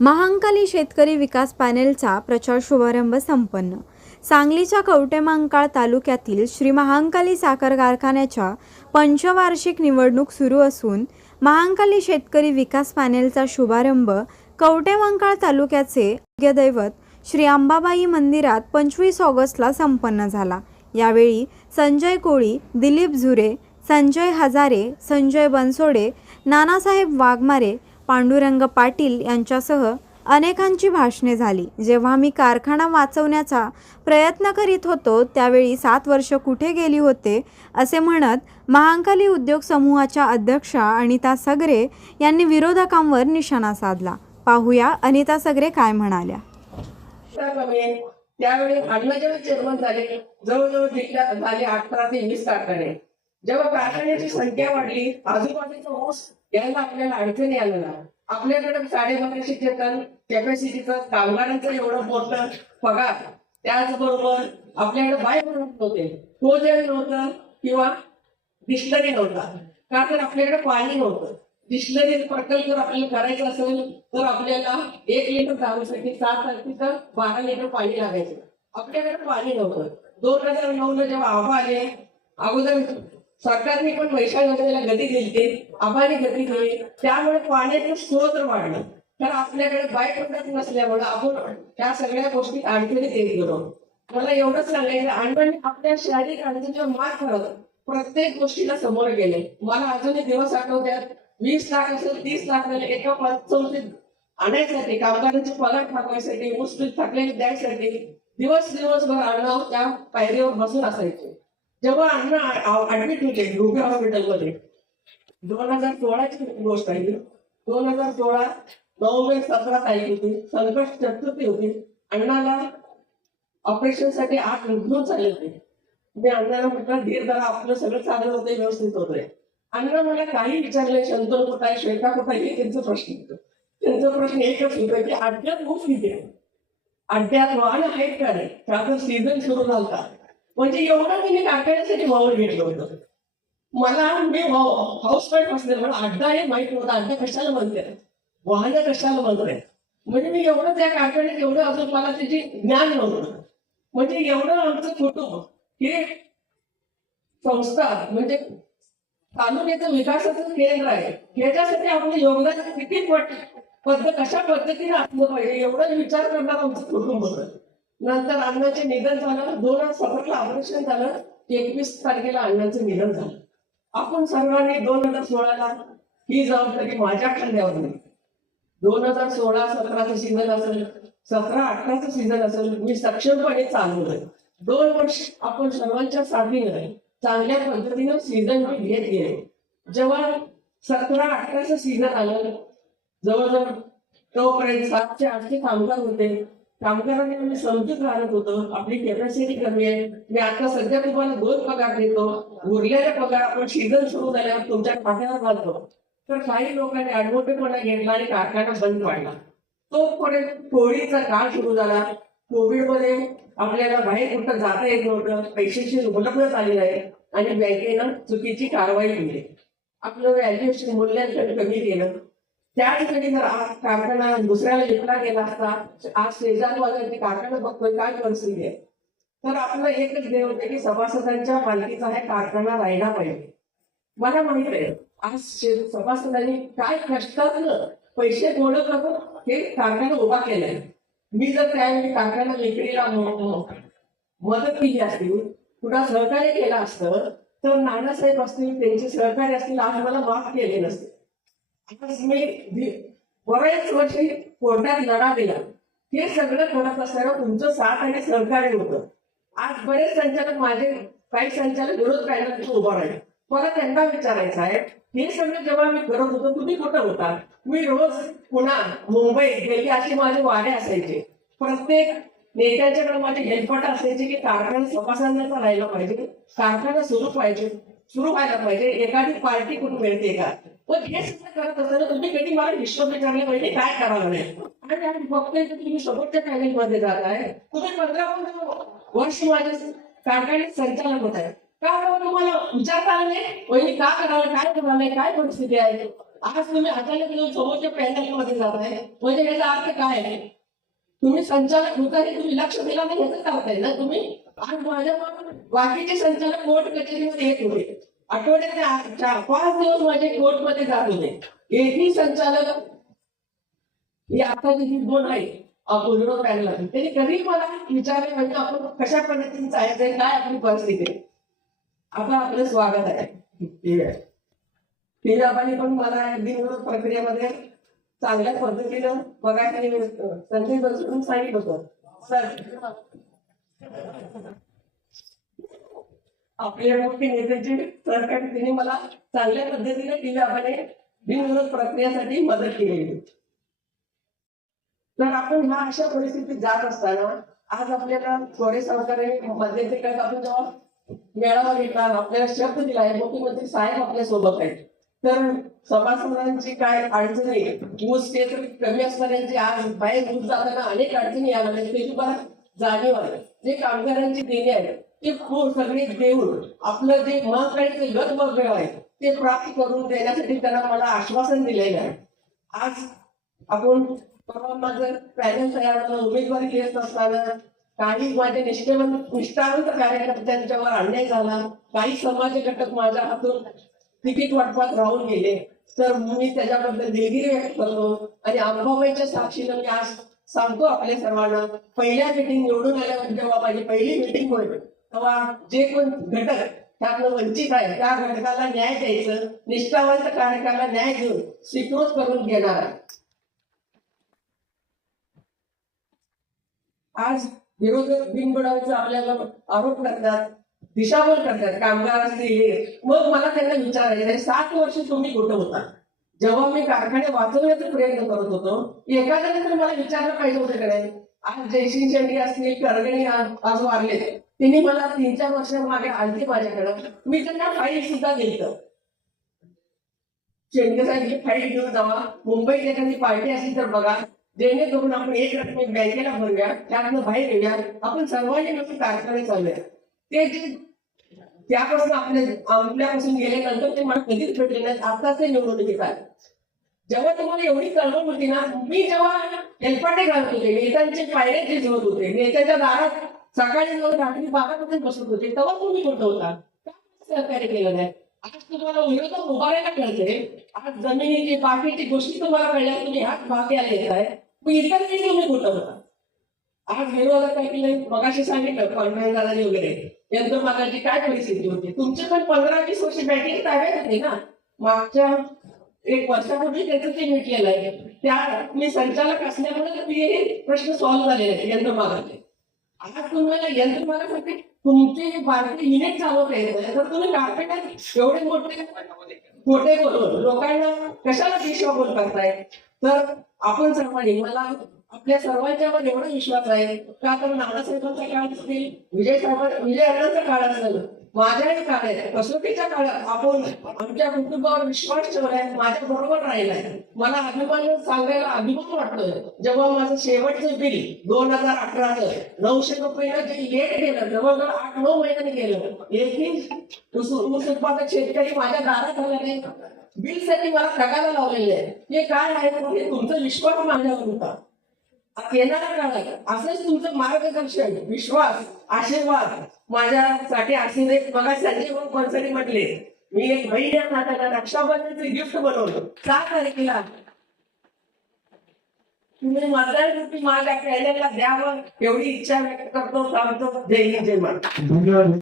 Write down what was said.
महांकाली शेतकरी विकास पॅनेलचा प्रचार शुभारंभ संपन्न. सांगलीच्या कवठेमहांकाळ तालुक्यातील श्री महांकाली साखर कारखान्याच्या पंचवार्षिक निवडणूक सुरू असून महांकाली शेतकरी विकास पॅनेलचा शुभारंभ कवठेमहांकाळ तालुक्याचे दैवत श्री अंबाबाई मंदिरात 25 ऑगस्टला संपन्न झाला. यावेळी संजय कोळी, दिलीप झुरे, संजय हजारे, संजय बनसोडे, नानासाहेब वाघमारे, पांडुरंग पाटील यांच्यासह अनेकांची भाषणे झाली. जेव्हा मी कारखाना वाचवण्याचा प्रयत्न करीत होतो त्यावेळी 7 वर्ष कुठे गेली होते असे म्हणत महांकाली उद्योग समूहाच्या अध्यक्षा अनिता सगरे यांनी विरोधकांवर निशाणा साधला. पाहूया अनिता सगरे काय म्हणाल्या. त्यावेळी अण्णा जेव्हा चेअरमन झाले जवळजवळ जिल्ह्यात झाले 18 ते 20 कारखाने. जेव्हा कारखान्याची संख्या वाढली आजूबाजूचा ऊस यायला आपल्याला अडचणी आलं ना. आपल्याकडे 1250 टन कॅपॅसिटीचं कामगारांचं एवढं मोठं पगार, त्याचबरोबर आपल्याकडे बाय प्रोडक्ट होते, कोजेल नव्हतं किंवा डिस्लरी नव्हता, कारण आपल्याकडे पाणी नव्हतं. डिस्लरी प्रकल्प जर आपल्याला करायचा असेल तर आपल्याला 1 लिटर दारूसाठी 7 ते 12 लिटर पाणी लागायचं. आपल्याकडे पाणी नव्हतं. 2009 जेव्हा आबा आले, अगोदर सरकारने पण पैसा योजनेला गती दिली, आबाने गती दिली, त्यामुळे पाण्याचं स्रोत वाढलं. तर आपल्याकडे बाय प्रोडक्ट नसल्यामुळे आपण त्या सगळ्या गोष्टी अडचणीत येत गेलो. मला एवढंच सांगायचं, अण्णांनी आपल्या शारीरिक अडचणीवर मात करत प्रत्येक गोष्टीला समोर गेले. मला अजूनही दिवस आठवतात, 20 लाख असेल 30 लाख झाले एका पंचायतीत आणण्यासाठी, कामगारांचे पगार थांबवायसाठी, ऊस थकलेले द्यायसाठी दिवसभर अण्णा त्या पायरीवर बसून असायचे. जेव्हा अण्णा ऍडमिट होते रुबी हॉस्पिटलमध्ये, 2016ची गोष्ट आहे. 2016 नोव्हेंबर 17 तारीख होती, संकट चतुर्थी होती. अण्णाला ऑपरेशन साठी 8 दिवस झाले होते. मी अण्णाला म्हटलं धीर धरा, आपलं सगळं चांगलं होतंय, व्यवस्थित होतंय. अण्णा मला काही विचारलं, शंतनू कुठं आहे, श्वेता कुठं आहे, हे त्यांचा प्रश्न होतं. त्यांचा प्रश्न एकच होता की अड्ड्यात ऊस किती आहे, अड्ड्यात वाहन आहेत का नाही, त्याचा सीझन सुरू झाला. म्हणजे एवढं मी कारखान्यासाठी वावर घेतलं होतं. मी हाऊस वाईफ असले मला अड्डा हे माहित नव्हता. अड्डा कशाला बनते, वाहन कशाला बनतंय, म्हणजे मी एवढं त्या कारखान्यात एवढं अजून मला त्याची ज्ञान नव्हतं. म्हणजे एवढं आमचं कुटुंब हे संस्था म्हणजे तालुक्याचं विकासाचं केंद्र आहे. याच्यासाठी आपलं योगदान किती कशा पद्धतीने असलं पाहिजे एवढा विचार करणार आमचं कुटुंब होतं. नंतर अण्णाचे निधन झालं. 2017ला ऑपरेशन झालं, 21 तारखेला अण्णाचं निधन झालं. आपण सर्वांनी 2016ला ही जबाबदारी माझ्या खांद्यावर दिली. 2016-17चं सीझन असेल, 17-18चं सीझन असेल, मी सक्षमपणे चालवलंय. 2 वर्ष आपण सर्वांच्या साथीने चांगल्या पद्धतीनं सीझन घेत गेले. जेव्हा 17-18चं सीझन आलं, जवळजवळ तोपर्यंत 700-800 कामगार होते. कामगारांनी आम्ही समजूत राहत होतो, आपली कॅपॅसिटी कमी आहे. मी आता सध्या तुम्हाला 2 पगार देतो, उरलेले पगार आपण सीझन सुरू झाल्यावर तुमच्या खात्यावर घालतो. तर काही लोकांनी अडवटेपणा घेतला आणि कारखाना बंद पाडला. तोपर्यंत कोविडचा काळ सुरू झाला. कोविडमध्ये आपल्याला बाहेर कुठं जाता येत नव्हतं, पैशाची उपलब्धता झाली नाही आणि बँकेनं चुकीची कारवाई केली. आपलं व्हॅल्युएशन मूल्यांकन कमी केलं. त्याच वेळी जर कारखाना दुसऱ्याला विकला गेला असता, आज शेजारवाल्यांनी कारखाना बघतोय काय परिस्थिती आहे. तर आपलं एकच ध्येय होते की सभासदांच्या मालकीचा हा कारखाना राहिला पाहिजे. मला माहित आहे आज सभासदांनी काय कष्टातनं पैसे गोळा करून हे कारखाना उभा केलाय. मी जर त्यावेळी कारखाना विक्रीला मदत केली असती, कुठं सहकार्य केलं असतं तर नानासाहेब असतील, त्यांचे सहकार्य असतील, आज मला माफ केले नसते. मी बरेच वर्षी कोर्टात लढा दिला. हे सगळं करत असताना तुमचं साथ आणि सहकार्य होतं. आज बरेच संचालक, माझे काही संचालक विरोध करायला उभा राहिले. मला त्यांना विचारायचं आहे, हे सगळं जेव्हा मी करत होतो तुम्ही कुठं होता. मी रोज पुन्हा मुंबई दिल्ली अशी माझे वारे असायचे. प्रत्येक नेत्यांच्याकडे माझे हेल्पट असायचे की कारखाना सभासदांचा राहिला पाहिजे, कारखाना सुरू व्हायला पाहिजे, एखादी पार्टी कुठून मिळते का. पण हे सगळं करत असताना तुम्ही कधी मला हिशोब विचारले पाहिजे काय करावं नाही. आणि आम्ही बघतोय की तुम्ही सोबतच्या पॅनेलमध्ये जात आहे. तुम्ही 15 वर्ष माझ्या कारखान्यात संचालक होत आहे. का तुम्हाला विचारता आलं नाही, का करावं, काय करावं, काय परिस्थिती आहे. आज तुम्ही अचानक येऊन समोरच्या पॅनल मध्ये जाताय म्हणजे याचा अर्थ काय आहे? तुम्ही संचालक होता हे तुम्ही लक्ष दिला नाही याचा अर्थ आहे ना तुम्ही. आज माझ्या बाकीचे संचालक कोर्ट कचेरीमध्ये येत होते. आठवड्यात 5 दिवस माझे कोर्टमध्ये जात होते. एकही संचालक हे आता जी दोन आहे गुजरात पॅनल त्यांनी कधी मला विचारले म्हणजे आपण कशा पद्धतीने जायचंय काय आपली परिस्थिती आहे. आता आपलं स्वागत आहे. आपण पण मला बिनविरोध प्रक्रियेमध्ये चांगल्या पद्धतीनं बघायला संजय बनसोडून सांगितलं होतं. सर आपल्या मोठी नेत्याची सरकार तिने मला चांगल्या पद्धतीने टीव्ही बिनविरोध प्रक्रियेसाठी मदत केलेली. तर आपण ह्या अशा परिस्थितीत जात असताना आज आपल्याला थोडे सहकार्य मध्यंतरी आपण जेव्हा मेळावा घेतला आपल्याला शब्द दिला आहे मुख्यमंत्री साहेब आपल्या सोबत आहेत. तर सभासदांची काय अडचणी ऊस क्षेत्र कमी असणाऱ्यांची आज बाहेर ऊस जाताना अनेक अडचणी यायला लागल्या ते तुम्हाला जाणीव आहे. जे कामगारांची देणे आहे ते सगळे देऊन आपलं जे महत्वाचे गत वगैरे आहे ते प्राप्त करून देण्यासाठी त्यांना मला आश्वासन दिलेलं आहे. आज आपण परवा माझं पॅनल तयार झालं उमेदवारी घेत असताना काही माझे निष्ठावंत कार्यकर्त्यांच्यावर अन्याय झाला. काही समाज घटक माझ्या हातून तिकीट वाटपात राहून गेले. तर मी त्याच्याबद्दल दिलगिरी व्यक्त करतो आणि अंबाबाईच्या साक्षीनं मी आज सांगतो आपल्या सर्वांना पहिल्या मीटिंग निवडून आल्यावर जेव्हा माझी पहिली मीटिंग होईल तेव्हा जे कोण घटक त्यातनं वंचित आहे त्या घटकाला न्याय द्यायचं निष्ठावंत कार्यकाला न्याय देऊन स्वीकृत करून घेणार आहे. आज विरोधक बिनबुडावाचा आपल्याला आरोप करतात दिशाभूल करतात कामगार असतील. मग मला त्यांना विचारायचं आहे 7 वर्ष तुम्ही कुठं होता जेव्हा मी कारखाने वाचवण्याचा प्रयत्न करत होतो. एखाद्याने तर मला विचारलं पाहिजे होतं का नाही. आज जयसिंग शेंडे असतील करगणी आज वारले त्यांनी मला 3-4 वर्ष मागे आणली माझ्याकडं. मी त्यांना फाईल सुद्धा दिलं. शेंडे साहेब फाईल घेऊन जावा मुंबईत एखादी पार्टी असली तर बघा जेणेकरून आपण एक रक्कम बँकेला भरूया त्यातनं बाहेर येऊया आपण सर्वांनी मिळून कारखाने चालूया. ते जे त्यापासून आपल्यापासून गेल्यानंतर ते मला कधीच भेटले नाही. आताच ते निवडून घेतात. जेव्हा तुम्हाला एवढी कळवळ होती ना मी जेव्हा हेलपाटे घालत होते नेत्यांचे पायऱ्या जे झोत होते नेत्याच्या दारात सकाळी जाऊन रात्री 12 बसत होते तेव्हा तुम्ही कुठं होता सहकार्य केलं नाही. आज तुम्हाला विरोधात उभारायला कळते. आज जमिनीची बाकीची गोष्टी तुम्हाला कळल्या तुम्ही ह्याच भाग्याला येत आहे. मग इतर वेळी तुम्ही कुठं होता. आज विरोधक काय केलं मगाशी सांगितलं कॉन्फरन्स वगैरे यंत्रमागाची काय परिस्थिती होती. तुमचे पण 15-20 वर्ष बँकेची ताब्यात होते ना. मागच्या 1 वर्षापूर्वी त्याचं ते मिटलेलं आहे. त्या मी संचालक असल्यामुळे ते प्रश्न सॉल्व्ह झालेले आहेत यंत्रमागाचे. आज तुम्हाला यंत्रमागासाठी तुमचे भारतीय युनिट चालवता येत तर तुम्ही कारखान्यात एवढे मोठे बोलून लोकांना कशाला दिशाभूल करताय. तर आपण सर्वांनी मला आपल्या सर्वांच्यावर एवढा विश्वास आहे का तर नानासाहेबांचा काळ असेल विजय अण्णांचा काळ असेल माझ्याही काळ आहे कसोटीच्या काळात आपण आमच्या कुटुंबावर विश्वास ठेवलाय माझ्या बरोबर राहिलाय. मला अभिमान सांगायला अभिमान वाटतोय जेव्हा माझं शेवटचं बिल 2018चं 900 रुपयानं जे लेट गेलं जवळजवळ 8-9 महिन्यांनी गेलं. एकही ऊस उत्पादक शेतकरी माझ्या दारात आला नाही. बिलसाठी मला ठगायला लावलेले आहे. हे काय आहे हे तुमचा विश्वास माझ्यावर होता. येणाऱ्या काळात असंच तुमचं मार्गदर्शन विश्वास आशीर्वाद माझ्यासाठी असलेले बघा संजय बनसोडे म्हटले मी एक बहीण या नात्याला रक्षाबंधनचं गिफ्ट बनवलं 6 तारखेला तुम्ही मतदार माझ्या पॅनलला द्यावं एवढी इच्छा व्यक्त करतो. सांगतो जय हिंद जय महाराष्ट्र.